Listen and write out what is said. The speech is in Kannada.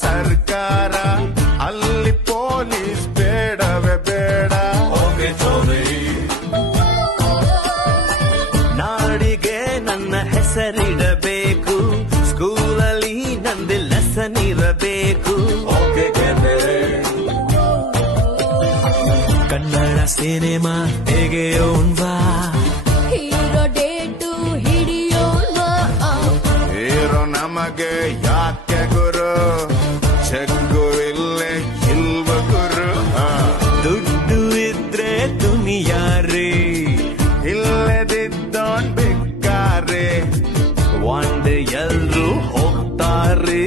ಸರ್ಕಾರ, ಅಲ್ಲಿ ಪೊಲೀಸ್ ಬೇಡವೇ ಬೇಡ. ನಾಡಿಗೆ ನನ್ನ ಹೆಸರಿಡಬೇಕು, ಸ್ಕೂಲಲ್ಲಿ ನಂದು ಲೆಸನ್ ಇರಬೇಕು. ಕನ್ನಡ ಸಿನಿಮಾ ತೆಗೆಯೋಣ್ವಾ, ಹೀರೋ ಡೇಟು ಹಿಡಿಯೋಣ್ವಾ. ಹೀರೋ ನಮಗೆ ಯಾಕೆ ಗುರು, ಚೆಕ್ಕು ಇಲ್ಲೇ ಇಲ್ವ ಗುರು. ದುಡ್ಡು ಇದ್ರೆ ದುನಿಯಾರಿ, ಇಲ್ಲದಿದ್ದೋನ್ ಬಿಕ್ಕಾರೆ. ಒಂದ್ ಎಲ್ರು ಹೋಗ್ತಾರೆ.